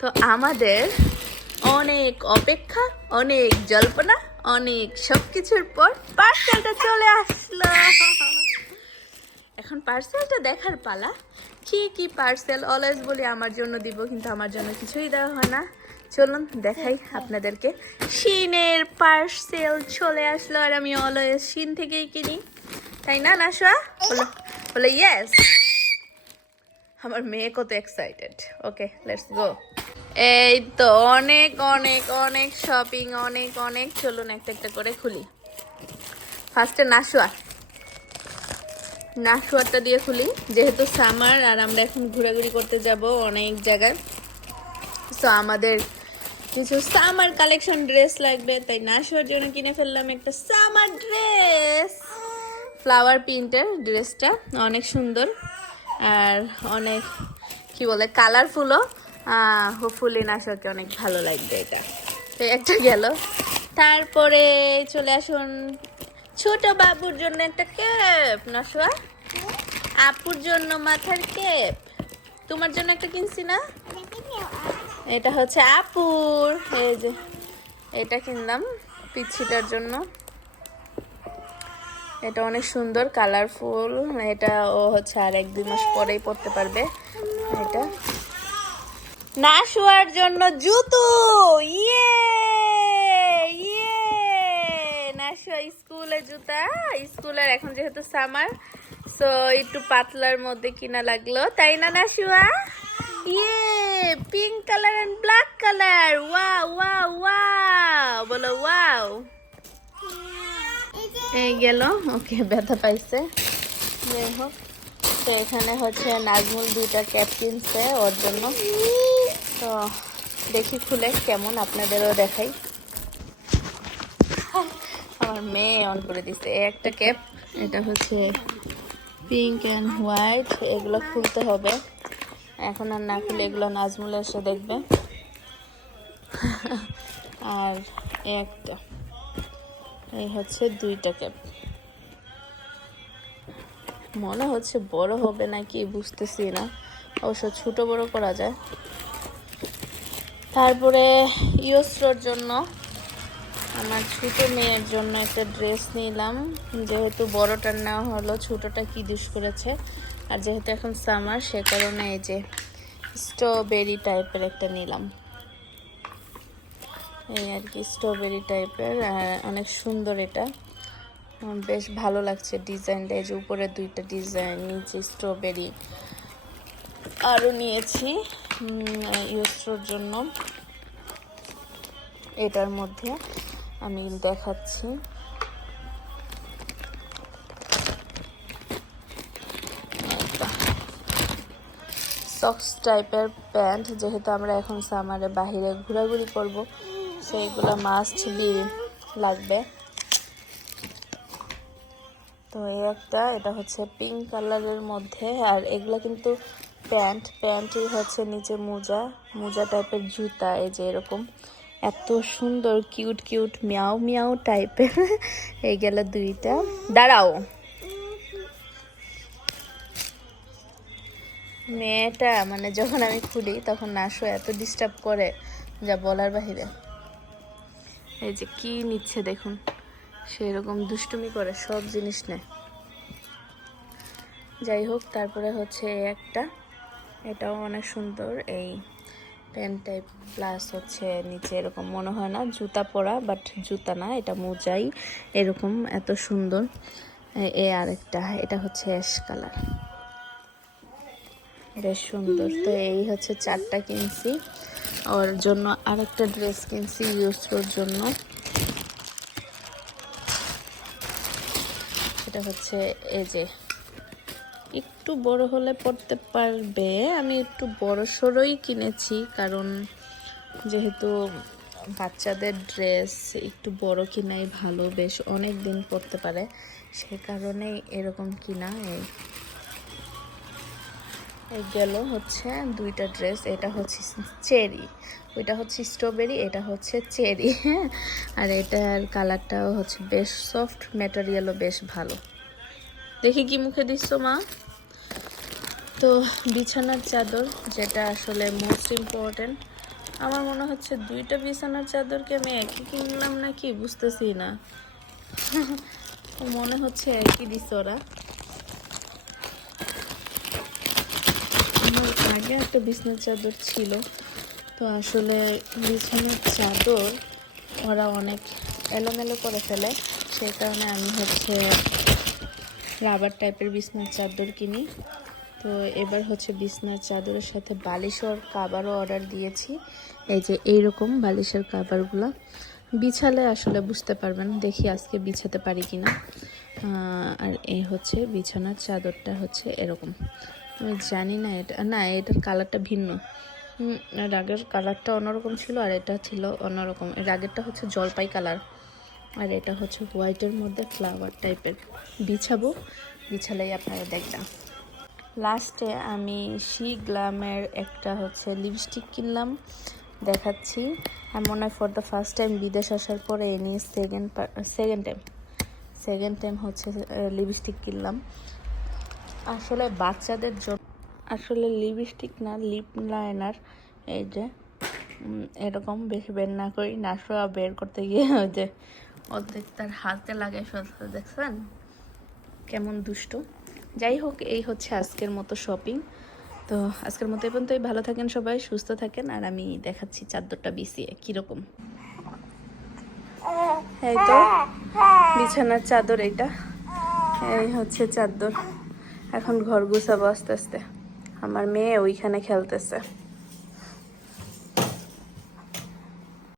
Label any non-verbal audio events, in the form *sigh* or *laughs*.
তো আমাদের অনেক অপেক্ষা, অনেক জল্পনা, অনেক সব কিছুর পর পার্সেলটা চলে আসলো। এখন পার্সেলটা দেখার পালা। কি কি পার্সেল? অলওয়েজ বলি আমার জন্য দিব, কিন্তু আমার জন্য কিছুই দেওয়া হয় না। চলুন দেখাই আপনাদেরকে। শিনের পার্সেল চলে আসলো আর আমি অলওয়েজ শিন থেকেই কিনি। তাই না নাশা বলো বলো ইয়েস আমার মেয়ে কত এক্সাইটেড ওকে লেটস গো এই তো অনেক অনেক অনেক শপিং অনেক অনেক। চলুন একটা একটা করে খুলি। ফার্স্টে নাশুয়া নাশুয়ারটা দিয়ে খুলি। যেহেতু সামার আর আমরা এখন ঘোরাঘুরি করতে যাব অনেক জায়গায় তো আমাদের কিছু সামার কালেকশন ড্রেস লাগবে। তাই নাশুয়ার জন্য কিনে ফেললাম একটা সামার ড্রেস ফ্লাওয়ার প্রিন্টের ড্রেসটা অনেক সুন্দর। আর অনেক, কি বলে কালারফুলও হোপফুলি নাশুয়াকে অনেক ভালো লাগবে এটা। তো একটা গেল। তারপরে চলে আসুন ছোট বাবুর জন্য একটা কেপ নাশুয়া আপুর জন্য মাথার কেপ তোমার জন্য একটা কিনছি না? এটা হচ্ছে আপুর। এই যে, এটা কিনলাম পিচ্ছিটার জন্য। এটা অনেক সুন্দর কালারফুল এটা ও হচ্ছে আর এক দুই মাস পরেই পড়তে পারবে। এটা। না শোয়ার জন্য জুতো। ইয়ে ইয়ে। না শোয়া, স্কুলে জুতা। স্কুলের এখন যেহেতু সামার সো একটু পাতলার মধ্যে কিনা লাগল। তাই না না শোয়া? ইয়ে pink colour and black colour wow wow wow বলো ওয়াও এই গেল। ওকে, ব্যথা পাইছে। যাই হোক, তো এখানে হচ্ছে নাজমুল দুইটা ক্যাপ কিনছে ওর জন্য। তো দেখি খুলে কেমন আপনাদেরও দেখাই। আমার মেয়ে অন করে এই একটা ক্যাপ এটা হচ্ছে পিঙ্ক অ্যান্ড হোয়াইট এগুলো খুলতে হবে। এখন আর না খুলে এগুলো নাজমুল এসে দেখবে। আর একটা, এই হচ্ছে দুইটা ক্যাপ মনে হচ্ছে বড় হবে নাকি, বুঝতেছি না। অবশ্য ছোট বড় করা যায়। তারপরে ইয়স্রোর জন্য আমার ছোট মেয়ের জন্য একটা ড্রেস নিলাম। যেহেতু বড়টার নেওয়া হলো, ছোটোটা কি দুষ করেছে? আর যেহেতু এখন সামার, সে কারণে এই যে স্ট্রবেরি টাইপের একটা নিলাম। এই আর কি, স্ট্রবেরি টাইপের অনেক সুন্দর এটা। বেশ ভালো লাগছে ডিজাইনটা। এই যে উপরে দুইটা ডিজাইন নিচে স্ট্রবেরি। আরও নিয়েছি ইউস্ট্রোর জন্য। এটার মধ্যে আমি দেখাচ্ছি। সক্স টাইপের প্যান্ট যেহেতু আমরা এখন সামারে বাহিরে ঘোরাঘুরি করব, সেইগুলো মাস্ট বি লাগবে। তো এই একটা, এটা হচ্ছে পিঙ্ক কালারের মধ্যে, আর এগুলো কিন্তু প্যান্ট, প্যান্টই হচ্ছে নিচে মোজা মোজা টাইপের জুতা, এই যে এরকম। এত সুন্দর কিউট কিউট মিয়াও মিয়াও টাইপের এই গেল দুইটা। দাঁড়াও। মেয়েটা মানে যখন আমি খুলি, তখন নাশো এত ডিস্টার্ব করে, যা বলার বাহিরে। এই যে কি নিচ্ছে দেখুন। সেরকম দুষ্টুমি করে, সব জিনিস নেয়। যাই হোক, তারপরে হচ্ছে একটা। এটাও অনেক সুন্দর, এই প্যান্ট টাইপ প্লাস হচ্ছে নিচে এরকম মনে হয় না জুতা পরা বাট জুতা না, এটা মোজাই এরকম এত সুন্দর। এ আরেকটা, এটা হচ্ছে অ্যাশ কালার বেশ সুন্দর, তো এই হচ্ছে চারটা কিনছি। ওর জন্য আরেকটা ড্রেস কিনছি ইউসরোর জন্য। এটা হচ্ছে এই যে, একটু বড় হলে পড়তে পারবে। আমি একটু বড় সড়োই কিনেছি, কারণ যেহেতু বাচ্চাদের ড্রেস একটু বড় কিনাই ভালো, বেশ অনেক দিন পরতে পারে। সে কারণেই এরকম কিনা এই গেল হচ্ছে দুইটা ড্রেস, এটা হচ্ছে চেরি, ওইটা হচ্ছে স্ট্রবেরি, এটা হচ্ছে চেরি হ্যাঁ? আর এটার কালারটাও হচ্ছে বেশ সফট, ম্যাটেরিয়ালও বেশ ভালো। দেখি কি মুখে দিচ্ছ মা? তো বিছানার চাদর, যেটা আসলে মোস্ট ইম্পর্টেন্ট আমার মনে হচ্ছে দুইটা বিছানার চাদরকে আমি একই কিনলাম নাকি? বুঝতেছি না। *laughs* মনে হচ্ছে একই দিছে ওরা। আমার আগে একটা বিছনার চাদর ছিল, তো আসলে বিছানার চাদর ওরা অনেক এলোমেলো করে ফেলে, সেই কারণে আমি হচ্ছে রাবার টাইপের বিছনার চাদর কিনি। তো এবার হচ্ছে বিছনার চাদরের সাথে বালিশর কাবারও অর্ডার দিয়েছি। এই যে এইরকম বালিশের কাবারগুলো বিছালে আসলে বুঝতে পারবেন, দেখি আজকে বিছাতে পারি কিনা। আর এই হচ্ছে বিছানার চাদরটা হচ্ছে এরকম। জানি না এটা, না, এটার কালারটা ভিন্ন। এর আগের কালারটা অন্যরকম ছিল আর এটা ছিল অন্যরকম। এর আগেরটা হচ্ছে জলপাই কালার আর এটা হচ্ছে হোয়াইটের মধ্যে ফ্লাওয়ার টাইপের বিছাবো, বিছালেই আপনারা দেখবেন। লাস্টে আমি শি গ্লামের একটা হচ্ছে লিপস্টিক কিনলাম, দেখাচ্ছি। আর মনে হয় ফর দ্য ফার্স্ট টাইম বিদেশ আসার পরে এনে second second time second time হচ্ছে লিপস্টিক কিনলাম। আসলে বাচ্চাদের জন্য আসলে লিপস্টিক না লিপ লাইনার এই যে এরকম বেশি বের না করি। নাশোয়া বের করতে গিয়ে ওই যে অর্ধেক তার হাতে লাগে ফেলতে দেখছেন? কেমন দুষ্ট। যাই হোক, এই হচ্ছে আজকের মতো শপিং তো আজকের মতো এই পর্যন্তই। ভালো থাকেন সবাই, সুস্থ থাকেন। আর আমি দেখাচ্ছি চাদরটা বিছিয়ে, কীরকম। এই তো, বিছানার চাদর এটা। এই হচ্ছে চাদর। এখন ঘর গুছাবো আস্তে আস্তে। আমার মেয়ে ওইখানে খেলতেছে।